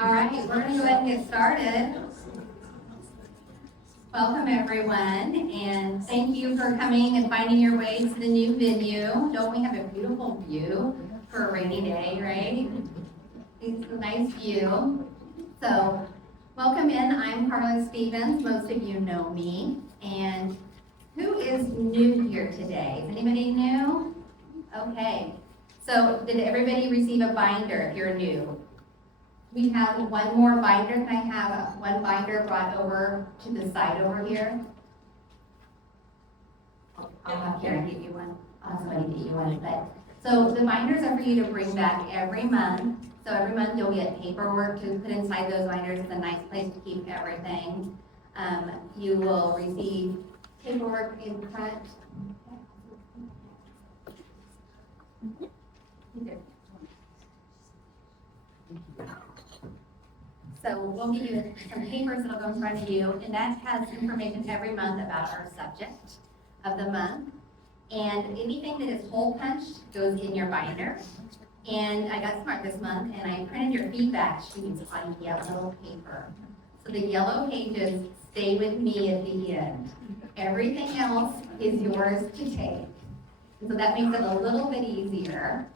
All right, we're going to go ahead and get started. Welcome, everyone, and thank you for coming and finding your way to the new venue. Don't we have a beautiful view for a rainy day, right? It's a nice view. So, welcome in. I'm Carla Stevens. Most of you know me. And who is new here today? Is anybody new? Okay. So, did everybody receive a binder if you're new? We have one more binder. Can I have one binder brought over to the side over here? I'll have Karen give you one. I'll have somebody get you one. So the binders are for you to bring back every month. So every month you'll get paperwork to put inside those binders. It's a nice place to keep everything. You will receive paperwork in front. So we'll give you some papers that'll go in front of you, and that has information every month about our subject of the month. And anything that is hole punched goes in your binder. And I got smart this month, and I printed your feedback sheets on yellow paper. So the yellow pages stay with me at the end. Everything else is yours to take. And so that makes it a little bit easier.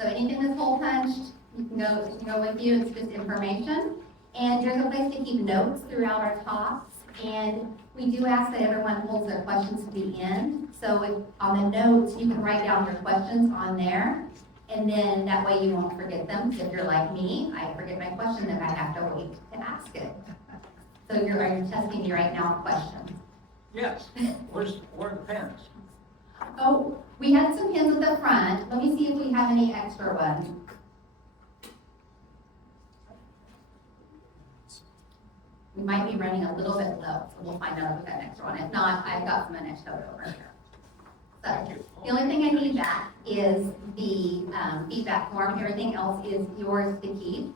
So anything that's hole punched, you can go with you. It's just information. And there's a place to keep notes throughout our talks. And we do ask that everyone holds their questions to the end. So on the notes, you can write down your questions on there. And then that way you won't forget them. If you're like me, I forget my question and I have to wait to ask it. So are you testing me right now on questions? Yes. Where are the pens? Oh, we had some pins at the front. Let me see if we have any extra ones. We might be running a little bit low, so we'll find out if we got an extra one. If not, I've got some extra over here. So the only thing I need back is the feedback form. Everything else is yours to keep.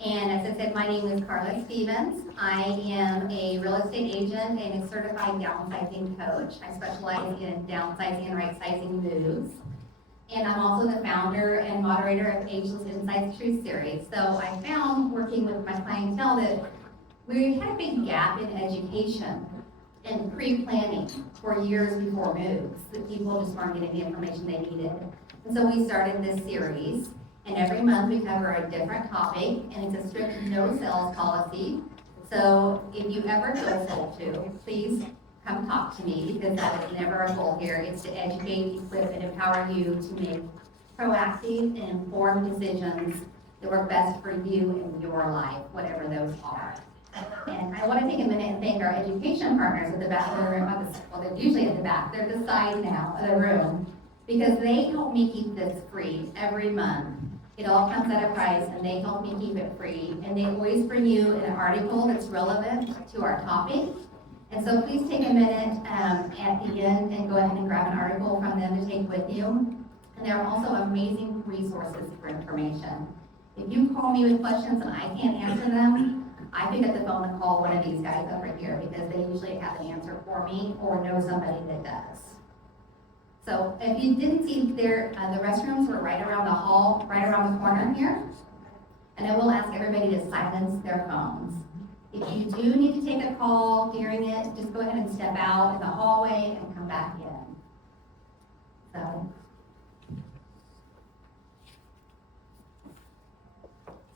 And as I said, my name is Carla Stevens. I am a real estate agent and a certified downsizing coach. I specialize in downsizing and right-sizing moves. And I'm also the founder and moderator of Ageless Insights Truth Series. So I found, working with my clientele, that we had a big gap in education and pre-planning for years before moves. That people just weren't getting the information they needed. And so we started this series, and every month we cover a different topic, and it's a strict no-sales policy. So if you ever feel sold to, please come talk to me, because that is never a goal here. It's to educate, equip, and empower you to make proactive and informed decisions that work best for you and your life, whatever those are. And I want to take a minute and thank our education partners at the back of the room. Well, they're usually at the back. They're the side now of the room, because they help me keep this free every month. It all comes at a price, and they help me keep it free. And they always bring you an article that's relevant to our topic. And so please take a minute at the end and go ahead and grab an article from them to take with you. And there are also amazing resources for information. If you call me with questions and I can't answer them, I pick up the phone and call one of these guys over here, because they usually have an answer for me or know somebody that does. So if you didn't see there, the restrooms were right around the hall, right around the corner here. And I will ask everybody to silence their phones. If you do need to take a call during it, just go ahead and step out in the hallway and come back in. So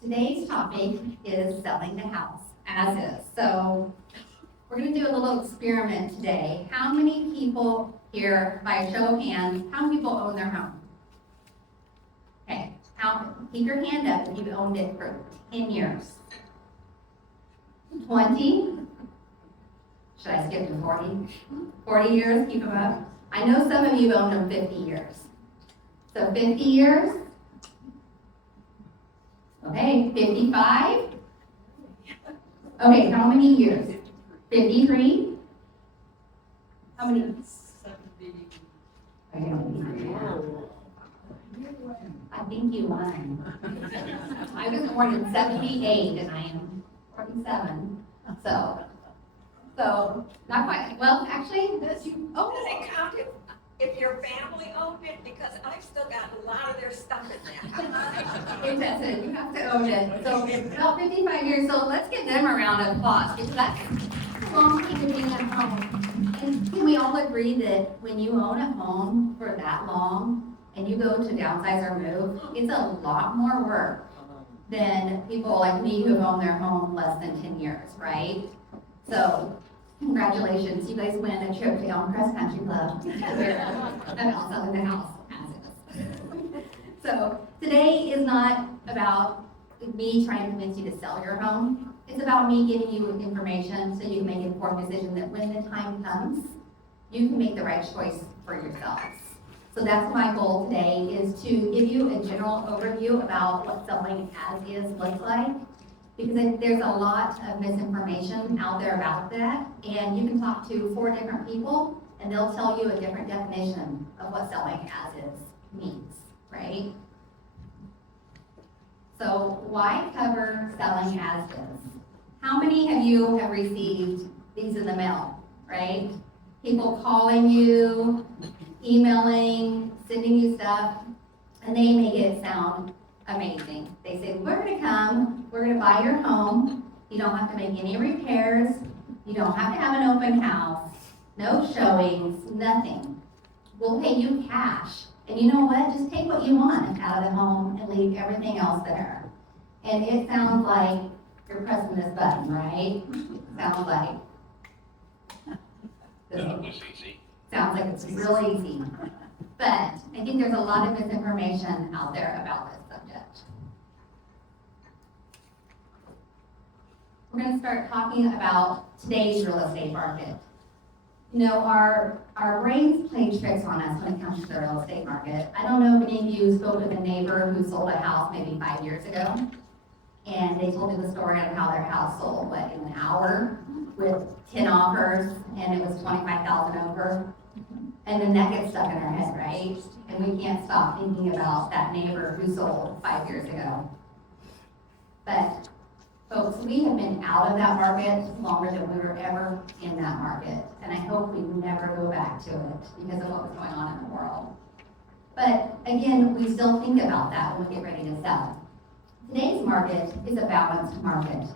today's topic is selling the house as is. So we're going to do a little experiment today. How many people here, by a show of hands, how many people own their home? Okay, keep your hand up if you've owned it for 10 years. 20? Should I skip to 40? 40 years, keep them up. I know some of you have owned them 50 years. So 50 years? Okay, 55? Okay, how many years? 53? How many? 70. I think you won. I was born in 78 and I am 47. So not quite. Well, actually, does it count? if your family owned it, because I've still got a lot of their stuff in there. It doesn't, you have to own it. So about 55 years, so let's give them a round of applause, because that's a long time to be in a home. And can we all agree that when you own a home for that long, and you go to downsize or move, it's a lot more work than people like me who have owned their home less than 10 years, right? So, congratulations, you guys win a trip to Elm Crest Country Club. I'm all selling the house as is. So, today is not about me trying to convince you to sell your home. It's about me giving you information so you can make an informed decision that when the time comes, you can make the right choice for yourselves. So that's my goal today, is to give you a general overview about what selling as is looks like. Because there's a lot of misinformation out there about that, and you can talk to 4 different people, and they'll tell you a different definition of what selling as is means, right? So why cover selling as is? How many of you have received these in the mail, right? People calling you, emailing, sending you stuff, and they make it sound amazing. They say, we're gonna come, we're gonna buy your home, you don't have to make any repairs, you don't have to have an open house, no showings, nothing. We'll pay you cash. And you know what? Just take what you want out of the home and leave everything else there. And it sounds like you're pressing this button, right? Sounds like. Sounds like it's real easy. But I think there's a lot of misinformation out there about this subject. We're going to start talking about today's real estate market. You know, our brains play tricks on us when it comes to the real estate market. I don't know if any of you spoke with a neighbor who sold a house maybe 5 years ago, and they told you the story of how their house sold, what, in an hour with 10 offers, and it was 25,000 over. And then that gets stuck in our head, right? And we can't stop thinking about that neighbor who sold 5 years ago. But folks, we have been out of that market longer than we were ever in that market. And I hope we never go back to it because of what was going on in the world. But again, we still think about that when we get ready to sell. Today's market is a balanced market.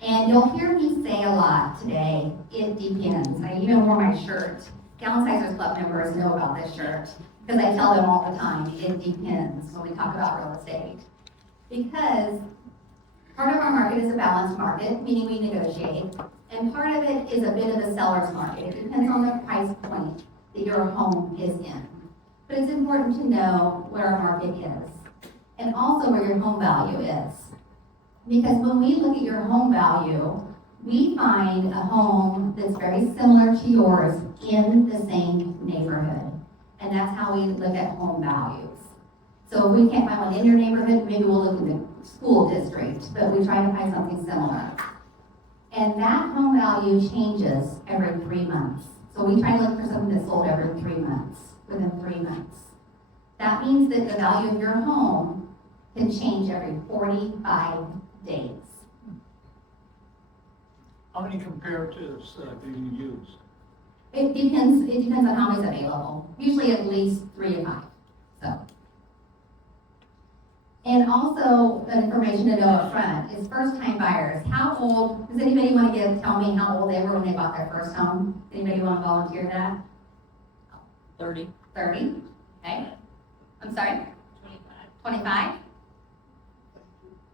And you'll hear me say a lot today, it depends. I even wore my shirt. Downsizers Club members know about this shirt because I tell them all the time, it depends when we talk about real estate. Because part of our market is a balanced market, meaning we negotiate, and part of it is a bit of a seller's market. It depends on the price point that your home is in. But it's important to know where our market is, and also where your home value is. Because when we look at your home value, we find a home that's very similar to yours in the same neighborhood. And that's how we look at home values. So if we can't find one in your neighborhood, maybe we'll look in the school district, but we try to find something similar. And that home value changes every 3 months. So we try to look for something that's sold every 3 months, within 3 months. That means that the value of your home can change every 45 days. How many comparatives do you use? It depends on how many's available. Usually at least 3 to 5. So. And also, the information to know up front is first-time buyers. How old, does anybody want to tell me how old they were when they bought their first home? Anybody want to volunteer that? 30. 30, okay. I'm sorry? 25?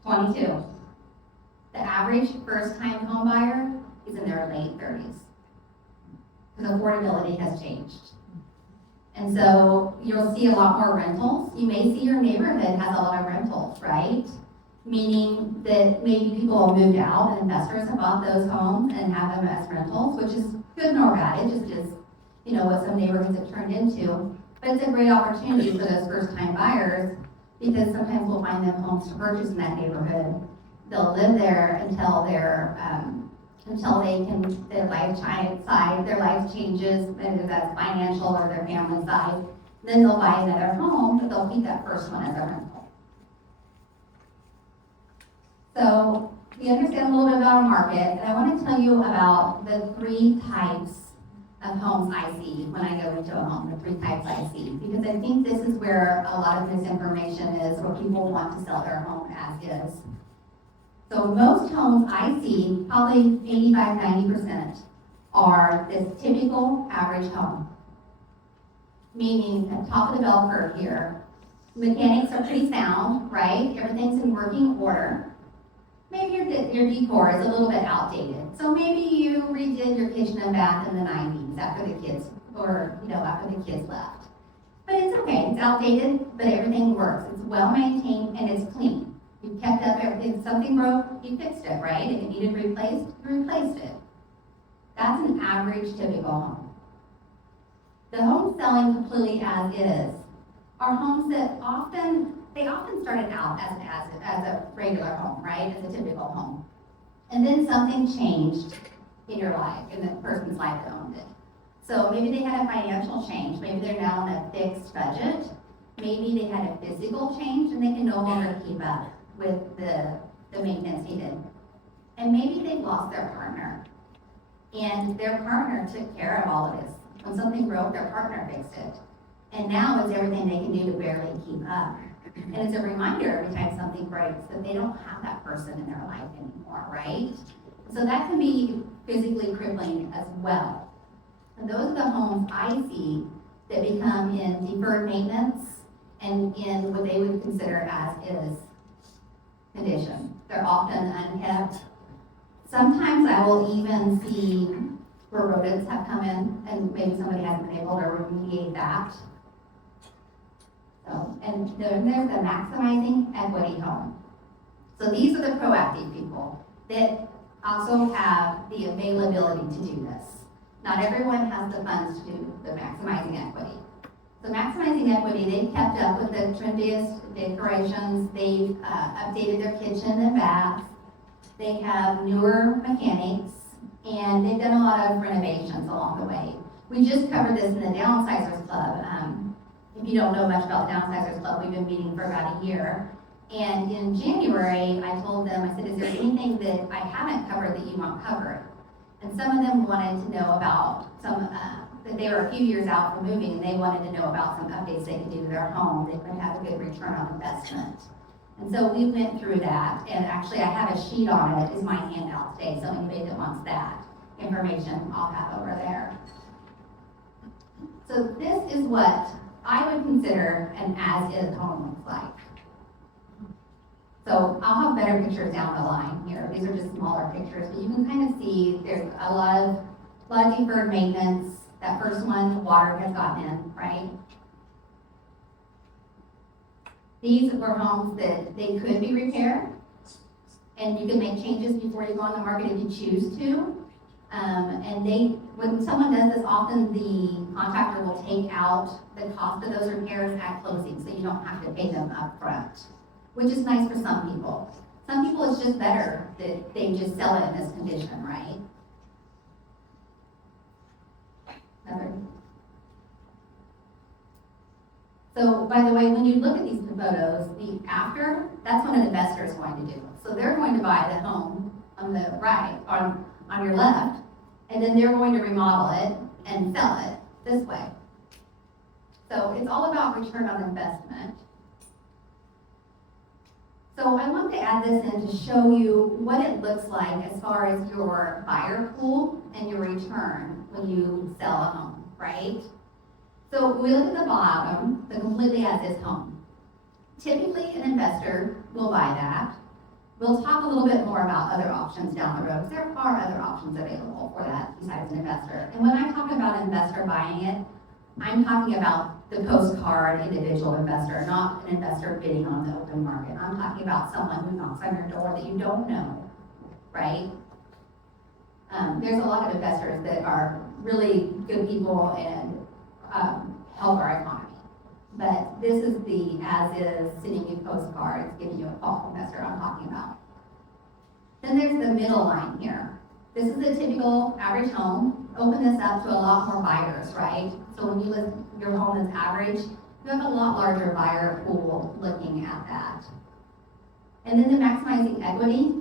22. The average first-time home buyer is in their late 30s. Because affordability has changed. And so you'll see a lot more rentals. You may see your neighborhood has a lot of rentals, right? Meaning that maybe people have moved out and investors have bought those homes and have them as rentals, which is good nor bad. It just is, what some neighborhoods have turned into. But it's a great opportunity for those first-time buyers because sometimes we'll find them homes to purchase in that neighborhood. They'll live there until they can, their life changes, whether that's financial or their family side. Then they'll buy another home, but they'll keep that first one as a rental. So we understand a little bit about our market, and I want to tell you about the 3 types of homes I see when I go into a home, the 3 types I see. Because I think this is where a lot of misinformation is, where people want to sell their home as is. So most homes I see, probably 85–90%, are this typical average home. Meaning at top of the bell curve here, mechanics are pretty sound, right? Everything's in working order. Maybe your decor is a little bit outdated. So maybe you redid your kitchen and bath in the 90s after the kids, or after the kids left. But it's okay, it's outdated, but everything works. It's well maintained and it's clean. You kept up everything. If something broke, you fixed it, right? If it needed replaced, you replaced it. That's an average typical home. The homes selling completely as is are homes that often started out as a regular home, right? As a typical home. And then something changed in your life, in the person's life that owned it. So maybe they had a financial change. Maybe they're now on a fixed budget. Maybe they had a physical change and they can no longer keep up with the maintenance needed. And maybe they've lost their partner. And their partner took care of all of this. When something broke, their partner fixed it. And now it's everything they can do to barely keep up. And it's a reminder every time something breaks that they don't have that person in their life anymore, right? So that can be physically crippling as well. And those are the homes I see that become in deferred maintenance and in what they would consider as is condition. They're often unkept. Sometimes I will even see where rodents have come in and maybe somebody hasn't been able to remediate that. So, and then there's the maximizing equity home. So these are the proactive people that also have the availability to do this. Not everyone has the funds to do the maximizing equity. So maximizing equity, they've kept up with the trendiest decorations, they've updated their kitchen and bath, they have newer mechanics, and they've done a lot of renovations along the way. We just covered this in the Downsizers Club. If you don't know much about the Downsizers Club, we've been meeting for about a year. And in January, I told them, I said, is there anything that I haven't covered that you want covered? And some of them wanted to know about that they were a few years out from moving, and they wanted to know about some updates they could do to their home that could have a good return on investment. And so we went through that, and actually I have a sheet on it, is my handout today, so anybody that wants that information, I'll have over there. So this is what I would consider an as-is home looks like. So I'll have better pictures down the line here. These are just smaller pictures, but you can kind of see there's a lot of deferred maintenance. That first one, water has gotten in, right? These were homes that they could be repaired, and you can make changes before you go on the market if you choose to. When someone does this, often the contractor will take out the cost of those repairs at closing, so you don't have to pay them up front, which is nice for some people. Some people, it's just better that they just sell it in this condition, right? So, by the way, when you look at these photos, the after, that's what an investor is going to do. So they're going to buy the home on the right, on your left, and then they're going to remodel it and sell it this way. So it's all about return on investment. So I want to add this in to show you what it looks like as far as your buyer pool and your return when you sell a home, right? So we look at the bottom, the completely as-is home. Typically, an investor will buy that. We'll talk a little bit more about other options down the road. There are other options available for that besides an investor. And when I talk about an investor buying it, I'm talking about the postcard individual investor, not an investor bidding on the open market. I'm talking about someone who knocks on your door that you don't know, right? There's a lot of investors that are really good people and help our economy. But this is the as-is sending you postcards, giving you a call investor I'm talking about. Then there's the middle line here. This is a typical average home. Open this up to a lot more buyers, right? So when you list your home as average, you have a lot larger buyer pool looking at that. And then the maximizing equity,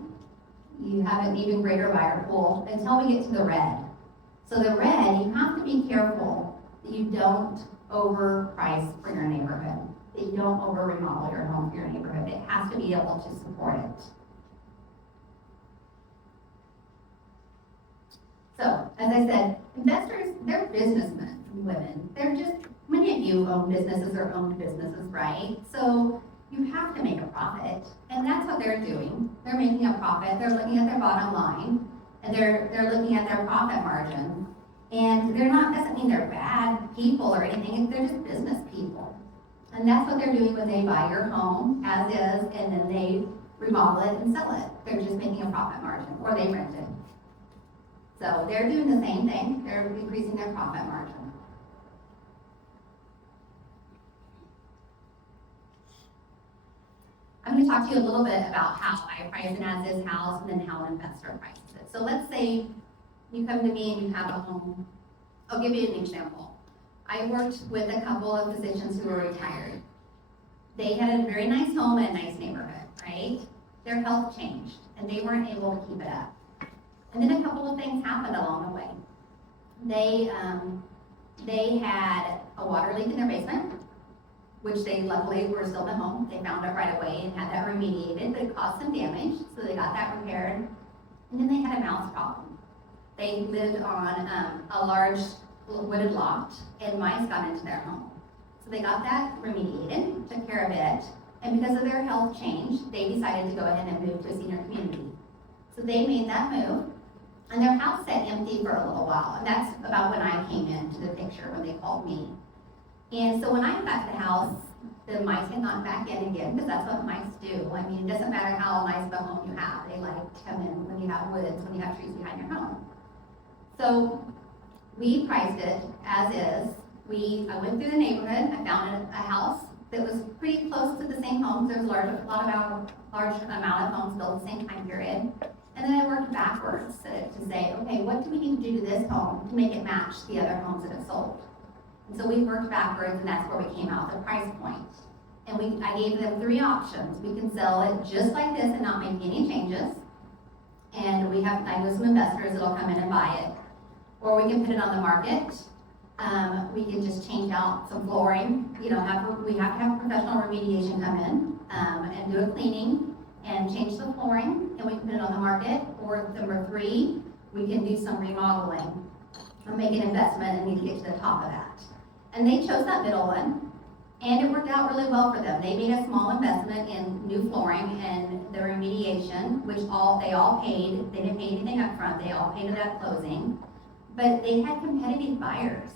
you have an even greater buyer pool until we get to the red. So the red, you have to be careful that you don't overprice for your neighborhood, that you don't over remodel your home for your neighborhood. It has to be able to support it. So, as I said, investors, they're businessmen, women. They're just, many of you own businesses or owned businesses, right? So you have to make a profit, and that's what they're doing. They're making a profit, they're looking at their bottom line, and they're looking at their profit margin. And they're not, doesn't mean they're bad people or anything, they're just business people. And that's what they're doing when they buy your home as is, and then they remodel it and sell it. They're just making a profit margin, or they rent it. So they're doing the same thing, they're increasing their profit margin. I'm going to talk to you a little bit about how I price an as-is house and then how an investor prices it. So let's say you come to me and you have a home. I'll give you an example. I worked with a couple of physicians who were retired. They had a very nice home in a nice neighborhood, right? Their health changed and they weren't able to keep it up. And then a couple of things happened along the way. They had a water leak in their basement, which they luckily were still at home. They found it right away and had that remediated, but it caused some damage, so they got that repaired. And then they had a mouse problem. They lived on a large wooded lot, and mice got into their home. So they got that remediated, took care of it, and because of their health change, they decided to go ahead and move to a senior community. So they made that move, and their house sat empty for a little while, and that's about when I came into the picture, when they called me. And so when I got to the house, the mice had gone back in again, because that's what mice do. I mean, it doesn't matter how nice of a home you have, they like to come in when you have woods, when you have trees behind your home. So we priced it as is. I went through the neighborhood, I found a house that was pretty close to the same homes. There was a large amount of homes built the same time period. And then I worked backwards to say, okay, what do we need to do to this home to make it match the other homes that have sold? And so we worked backwards, and that's where we came out, the price point. And I gave them 3 options. We can sell it just like this and not make any changes. And I know some investors that'll come in and buy it. Or we can put it on the market. We can just change out some flooring. We have to have professional remediation come in and do a cleaning and change the flooring, and we can put it on the market. Or number 3, we can do some remodeling or make an investment and we can get to the top of that. And they chose that middle one, and it worked out really well for them. They made a small investment in new flooring and the remediation, which they all paid. They didn't pay anything up front. They all paid it at closing. But they had competitive buyers.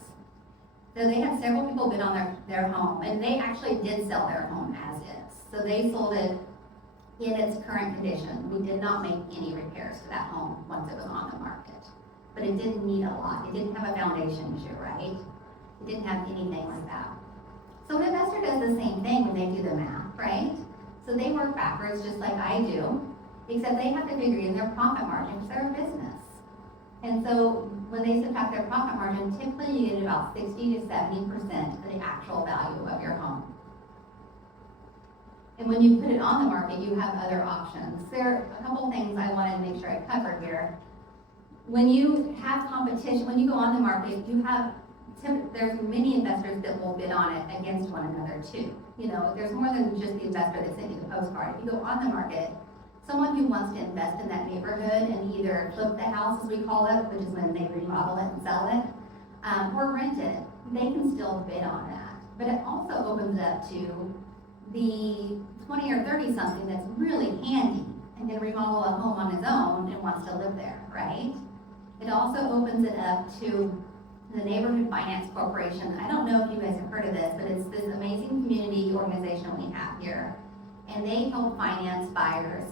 So they had several people bid on their home, and they actually did sell their home as is. So they sold it in its current condition. We did not make any repairs to that home once it was on the market. But it didn't need a lot. It didn't have a foundation issue, right? It didn't have anything like that. So an investor does the same thing when they do the math, right? So they work backwards just like I do, except they have to figure in their profit margin because they're a business. And so when they subtract their profit margin, typically you get about 60 to 70% of the actual value of your home. And when you put it on the market, you have other options. There are a couple things I wanted to make sure I covered here. When you have competition, when you go on the market, there's many investors that will bid on it against one another too. There's more than just the investor that sent you the postcard. If you go on the market, someone who wants to invest in that neighborhood and either flip the house, as we call it, which is when they remodel it and sell it, or rent it, they can still bid on that. But it also opens up to the 20 or 30 something that's really handy and can remodel a home on his own and wants to live there, right? It also opens it up to the Neighborhood Finance Corporation. I don't know if you guys have heard of this, but it's this amazing community organization we have here. And they help finance buyers.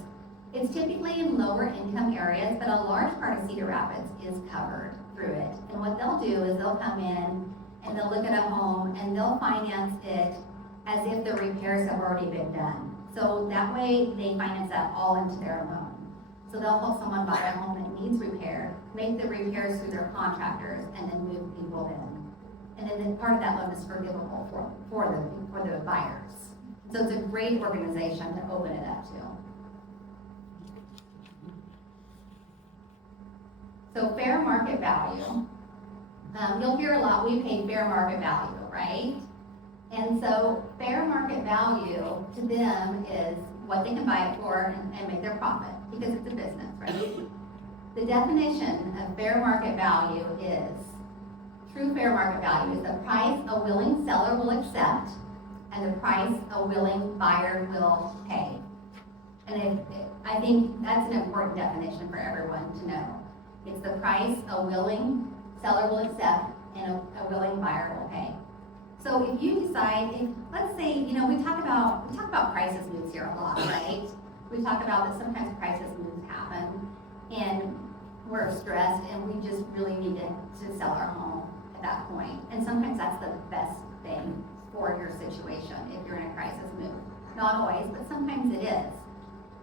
It's typically in lower income areas, but a large part of Cedar Rapids is covered through it. And what they'll do is they'll come in and they'll look at a home and they'll finance it as if the repairs have already been done. So that way they finance that all into their loan. So they'll help someone buy a home that needs repair, make the repairs through their contractors, and then move people in. And then part of that loan is forgivable for the buyers. So it's a great organization to open it up to. So fair market value You'll hear a lot, we pay fair market value, right? And so fair market value to them is what they can buy it for and make their profit, because it's a business, right? The definition of fair market value is, true fair market value is the price a willing seller will accept and the price a willing buyer will pay. And I think that's an important definition for everyone to know. It's the price a willing seller will accept and a willing buyer will pay. So if you decide, let's say, we talk about crisis moves here a lot, right? We talk about that sometimes crisis moves happen and we're stressed and we just really need to sell our home at that point. And sometimes that's the best thing for your situation if you're in a crisis move. Not always, but sometimes it is.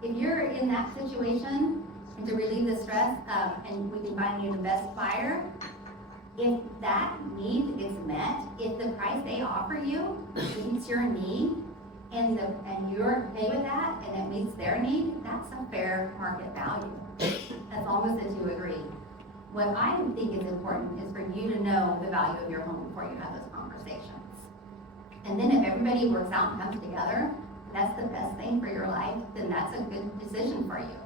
If you're in that situation and to relieve the stress, and we can find you the best buyer, if that need is met, if the price they offer you meets your need, and you're okay with that, and it meets their need, that's a fair market value, as long as the two agree. What I think is important is for you to know the value of your home before you have those conversations. And then if everybody works out and comes together, that's the best thing for your life, then that's a good decision for you.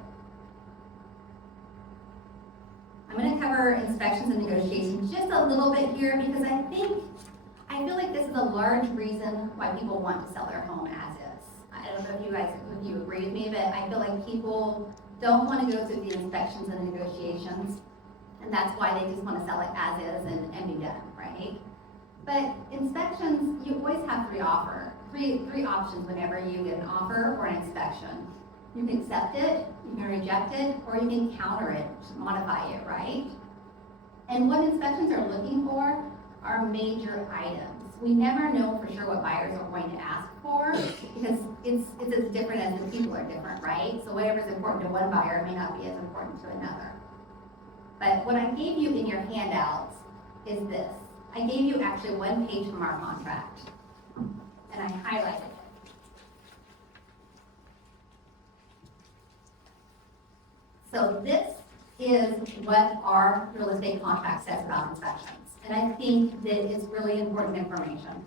I'm going to cover inspections and negotiations just a little bit here because I feel like this is a large reason why people want to sell their home as is. I don't know if you agree with me, but I feel like people don't want to go through the inspections and negotiations, and that's why they just want to sell it as is and be done, right? But inspections, you always have three options whenever you get an offer or an inspection. You can accept it, you can reject it, or you can counter it, modify it, right? And what inspections are looking for are major items. We never know for sure what buyers are going to ask for because it's as different as the people are different, right? So whatever's important to one buyer may not be as important to another. But what I gave you in your handouts is this. I gave you actually one page from our contract, and I highlighted it. So this is what our real estate contract says about inspections. And I think that it's really important information.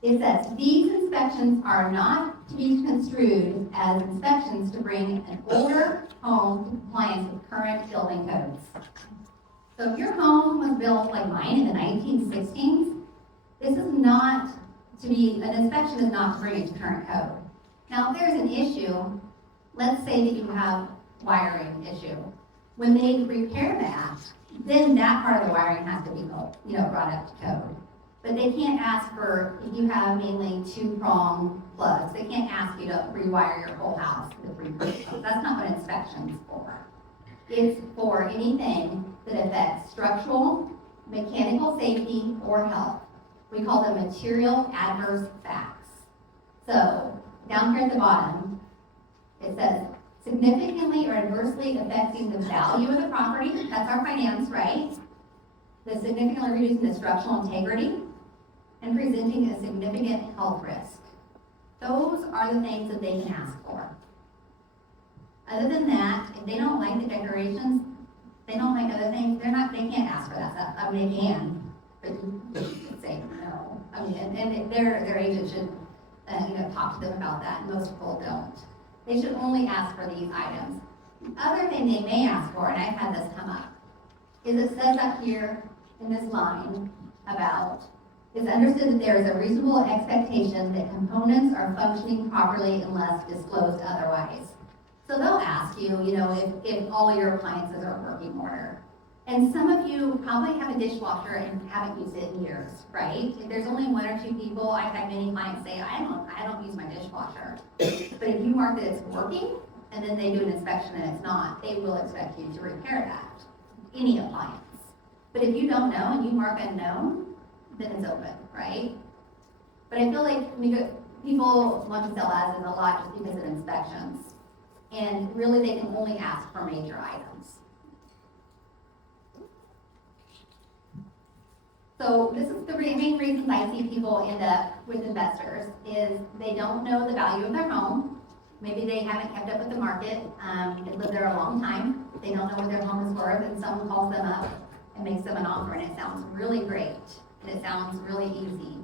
It says, these inspections are not to be construed as inspections to bring an older home to compliance with current building codes. So if your home was built like mine in the 1960s, this is not to be, an inspection is not to bring it to current code. Now, if there's an issue, let's say that you have wiring issue. When they repair that, then that part of the wiring has to be, brought up to code. But they can't ask for, if you have mainly 2-prong plugs, they can't ask you to rewire your whole house with 3 plugs. That's not what inspection's for. It's for anything that affects structural, mechanical safety, or health. We call them material adverse facts. So, down here at the bottom, it says, significantly or adversely affecting the value of the property, that's our finance, right? The significantly reducing the structural integrity and presenting a significant health risk. Those are the things that they can ask for. Other than that, if they don't like the decorations, they don't like other things, they can't ask for that stuff. I mean, they can, but you should say no. I mean, and their agent should, talk to them about that, and most people don't. They should only ask for these items. The other thing they may ask for, and I've had this come up, is it says up here in this line about, it's understood that there is a reasonable expectation that components are functioning properly unless disclosed otherwise. So they'll ask you, if all your appliances are working order. And some of you probably have a dishwasher and haven't used it in years, right? If there's only 1 or 2 people, I've had many clients say, I don't use my dishwasher. But if you mark that it's working, and then they do an inspection and it's not, they will expect you to repair that, any appliance. But if you don't know and you mark unknown, then it's open, right? But I feel like people want to sell as is a lot just because of inspections. And really they can only ask for major items. So this is the main reasons I see people end up with investors is they don't know the value of their home. Maybe they haven't kept up with the market. They lived there a long time. They don't know what their home is worth, and someone calls them up and makes them an offer, and it sounds really great, and it sounds really easy.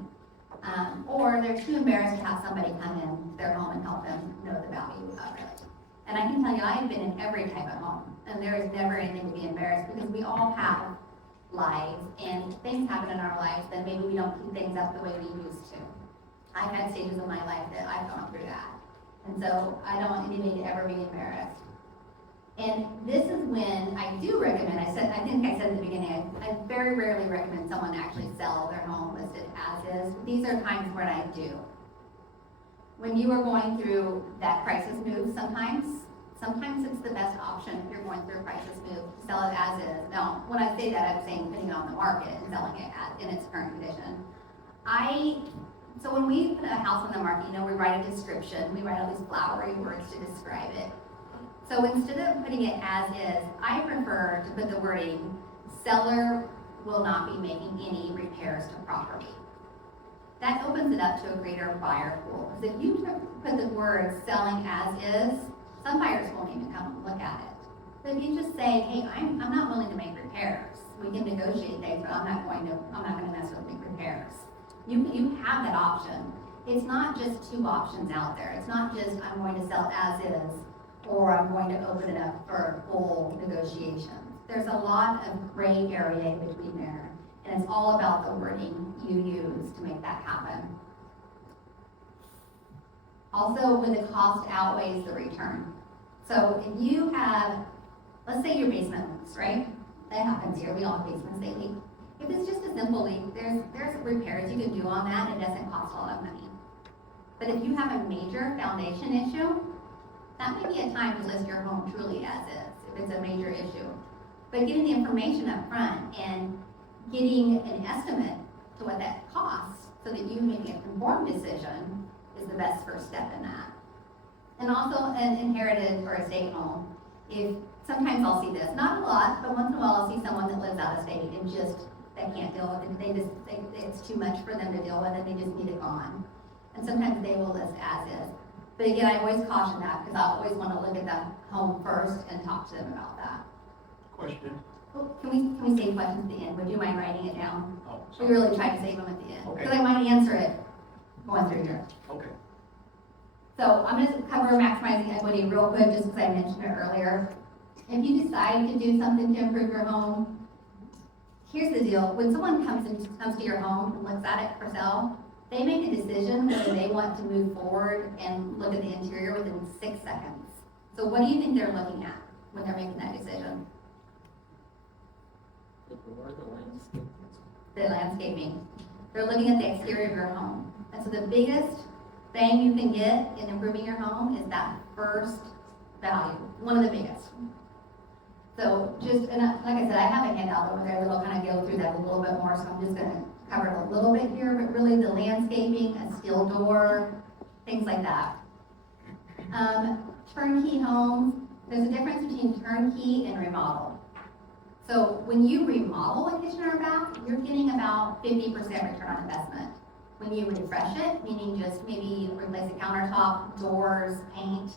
Or they're too embarrassed to have somebody come in their home and help them know the value of it. And I can tell you, I've been in every type of home, and there is never anything to be embarrassed, because we all have lives, and things happen in our lives that maybe we don't keep things up the way we used to. I've had stages of my life that I've gone through that. And so I don't want anybody to ever be embarrassed. And this is when I do recommend, I think I said at the beginning, I very rarely recommend someone actually sell their home listed as is. These are times when I do. When you are going through that crisis move, sometimes it's the best option if you're going through a crisis move, to sell it as is. Now, when I say that, I'm saying putting it on the market and selling it in its current condition. So when we put a house on the market, we write a description, we write all these flowery words to describe it. So instead of putting it as is, I prefer to put the wording, seller will not be making any repairs to property. That opens it up to a greater buyer pool. Because if you put the word selling as is, some buyers won't even come and look at it. So if you just say, hey, I'm not willing to make repairs, we can negotiate things, but I'm not going to mess with big repairs. You have that option. It's not just two options out there. It's not just I'm going to sell as is, or I'm going to open it up for full negotiations. There's a lot of gray area in between there, and it's all about the wording you use to make that happen. Also, when the cost outweighs the return. So if you have, let's say your basement leaks, right? That happens here, we all have basements, they leak. If it's just a simple leak, there's repairs you can do on that, and it doesn't cost a lot of money. But if you have a major foundation issue, that may be a time to list your home truly as is, if it's a major issue. But getting the information up front and getting an estimate to what that costs so that you make an informed decision is the best first step in that. And also an inherited or estate home. Sometimes I'll see this, not a lot, but once in a while I'll see someone that lives out of state and they can't deal with it. It's too much for them to deal with, and they just need it gone. And sometimes they will list as is. But again, I always caution that, because I always want to look at that home first and talk to them about that. Question? Oh, can we save questions at the end? Would you mind writing it down? Oh, We sorry. really try to save them at the end, Okay. because I might answer it going through here. Okay. So I'm going to cover maximizing equity real quick, just because I mentioned it earlier. If you decide to do something to improve your home, here's the deal. When someone comes to your home and looks at it for sale, they make a decision whether they want to move forward and look at the interior within 6 seconds. So what do you think they're looking at when they're making that decision? The landscaping. They're looking at the exterior of your home. And so the biggest bang you can get in improving your home is that first value, one of the biggest. So like I said, I have a handout over there that'll kind of go through that a little bit more, so I'm just gonna cover it a little bit here, but really the landscaping, a steel door, things like that. Turnkey homes, there's a difference between turnkey and remodel. So when you remodel a kitchen or a bath, you're getting about 50% return on investment. When you refresh it, meaning just maybe replace a countertop, doors, paint,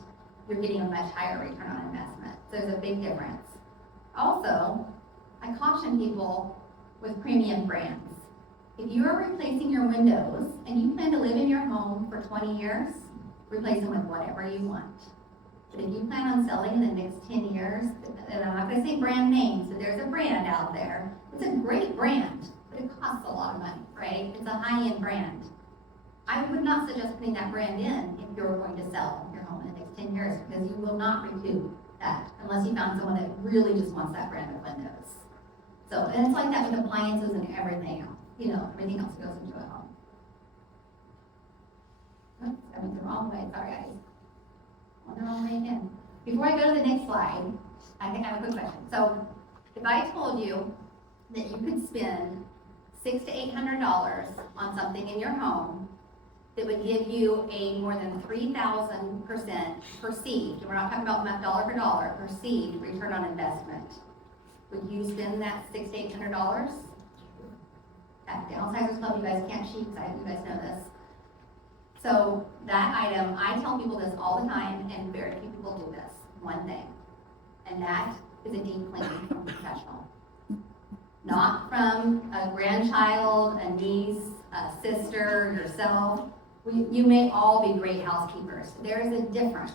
you're getting a much higher return on investment. So there's a big difference. Also, I caution people with premium brands. If you are replacing your windows and you plan to live in your home for 20 years, replace them with whatever you want. But if you plan on selling in the next 10 years, and I'm not going to say brand names, but there's a brand out there. It's a great brand, but it costs a lot of money, right? It's a high-end brand. I would not suggest putting that brand in if you're going to sell your home in the next 10 years, because you will not recoup that unless you found someone that really just wants that brand of windows. So, and it's like that with appliances and everything else. Everything else goes into a home. Oops, I went the wrong way, sorry guys. Went the wrong way again. Before I go to the next slide, I think I have a quick question. So, if I told you that you could spend $600 to $800 on something in your home that would give you a more than 3,000% perceived, and we're not talking about dollar for dollar, perceived return on investment, would you spend that $600 to $800? At Downsizers Club, you guys can't cheat, you guys know this. So that item, I tell people this all the time, and very few people do this, one thing, and that is a deep cleaning from a professional. not from a grandchild, a niece, a sister, yourself. You may all be great housekeepers. There is a difference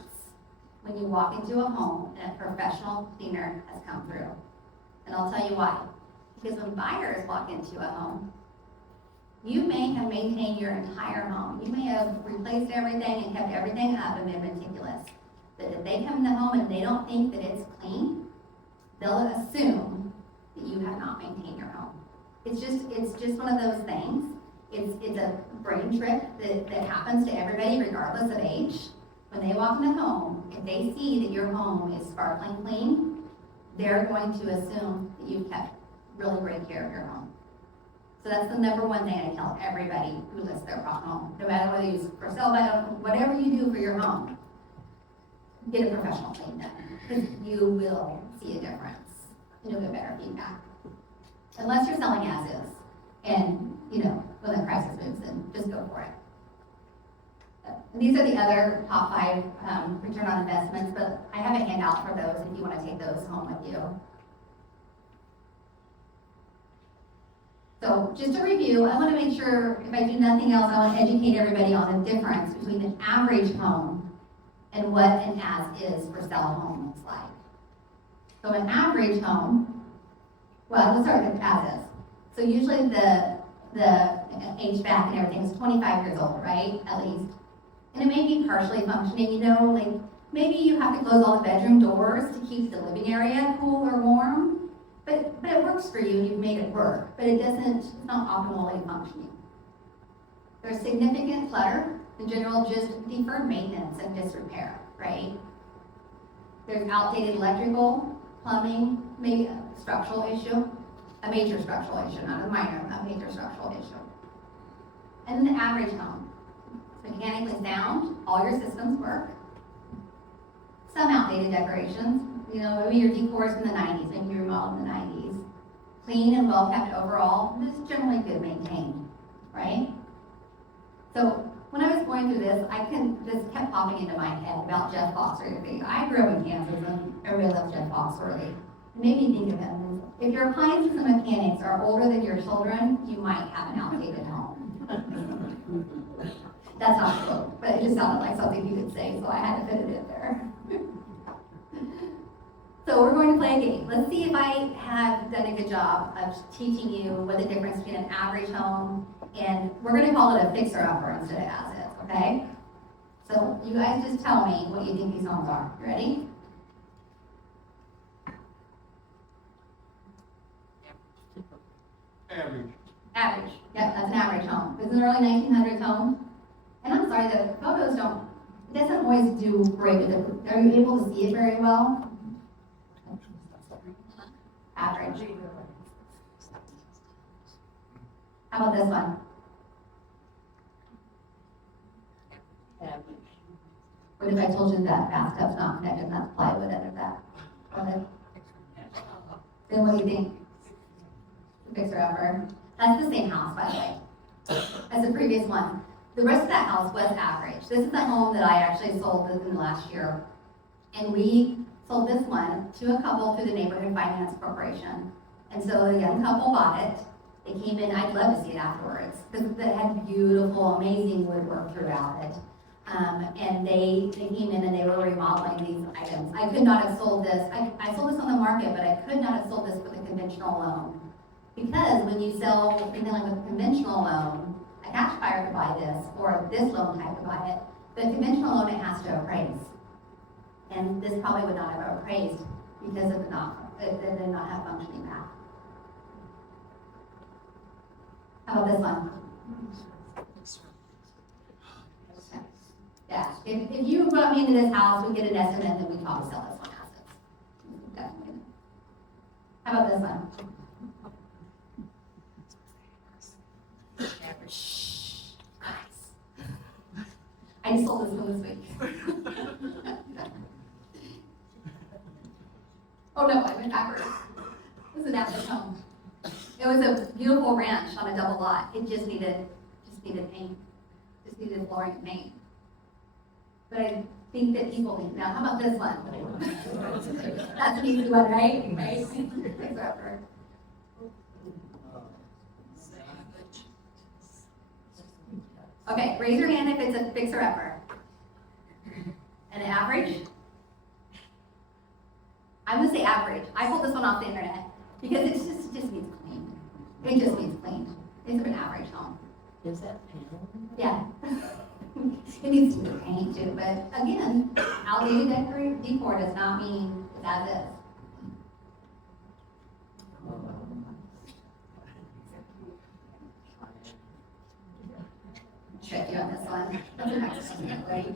when you walk into a home and a professional cleaner has come through. And I'll tell you why. Because when buyers walk into a home, you may have maintained your entire home. You may have replaced everything and kept everything up and been meticulous. But if they come in the home and they don't think that it's clean, they'll assume that you have not maintained your home. It's just one of those things. It's a brain trick that happens to everybody regardless of age. When they walk in the home, if they see that your home is sparkling clean, they're going to assume that you've kept really great care of your home. So that's the number one thing I tell everybody who lists their home. No matter whether you use for sale, whatever you do for your home, get a professional clean done, because you will see a difference and you'll get better feedback. Unless you're selling as is, and when the crisis moves in, just go for it. These are the other top 5 return on investments, but I have a handout for those if you want to take those home with you. So just to review, I want to make sure, if I do nothing else, I want to educate everybody on the difference between an average home and what an as-is for sale home looks like. So an average home, well, let's start with as-is. So usually the HVAC and everything is 25 years old, right, at least. And it may be partially functioning, like maybe you have to close all the bedroom doors to keep the living area cool or warm, but it works for you and you've made it work, but it's not optimally functioning. There's significant clutter, in general, just deferred maintenance and disrepair, right? There's outdated electrical, plumbing, maybe a structural issue, a major structural issue, not a minor, a major structural issue. And then the average home, mechanically sound, all your systems work. Some outdated decorations, maybe your decor's from the 90s, maybe your remodel in the 90s. Clean and well kept overall, just generally good maintained, right? So when I was going through this, this kept popping into my head about Jeff Foxworthy. I grew up in Kansas and everybody loves Jeff Foxworthy. It made me think of him. If your appliances and mechanics are older than your children, you might have an outdated home. That's not true, but it just sounded like something you could say, so I had to fit it in there. So we're going to play a game. Let's see if I have done a good job of teaching you what the difference between an average home and we're going to call it a fixer-upper instead of as-is, okay? So you guys just tell me what you think these homes are. You ready? Average. Average. Yep, that's an average home. This is an early 1900s home. And I'm sorry, the photos it doesn't always do great with it. Are you able to see it very well? Average. How about this one? Average. What if I told you that bathtub's not connected, that's plywood under that? Okay. Then what do you think? Fixer-upper. That's the same house, by the way, as the previous one. The rest of that house was average. This is the home that I actually sold within the last year. And we sold this one to a couple through the Neighborhood Finance Corporation. And so a young couple bought it. They came in, I'd love to see it afterwards, because it had beautiful, amazing woodwork throughout it. And they came in and they were remodeling these items. I could not have sold this. I sold this on the market, but I could not have sold this with a conventional loan. Because when you sell something like with a conventional loan, a cash buyer could buy this, or this loan type could buy it. But a conventional loan, it has to appraise. And this probably would not have appraised because it did not have functioning back. How about this one? Yeah, if you brought me into this house, we get an estimate, then we probably sell this one as is. Definitely. How about this one? Shh, guys. I just sold this one this week. Oh no, I went backwards. This is an average home. It was a beautiful ranch on a double lot. It just needed paint. Just needed flooring and paint. But I think that people think, now how about this one? That's an easy one, right? Right? Okay, raise your hand if it's a fixer-upper. An average? I'm gonna say average. I pulled this one off the internet because it just needs clean. It just needs clean. It's an average home. Is that panel? Yeah. It needs to be paint too, but again, outdated decor does not mean it's as is. Check you on this one. That's an excellent way.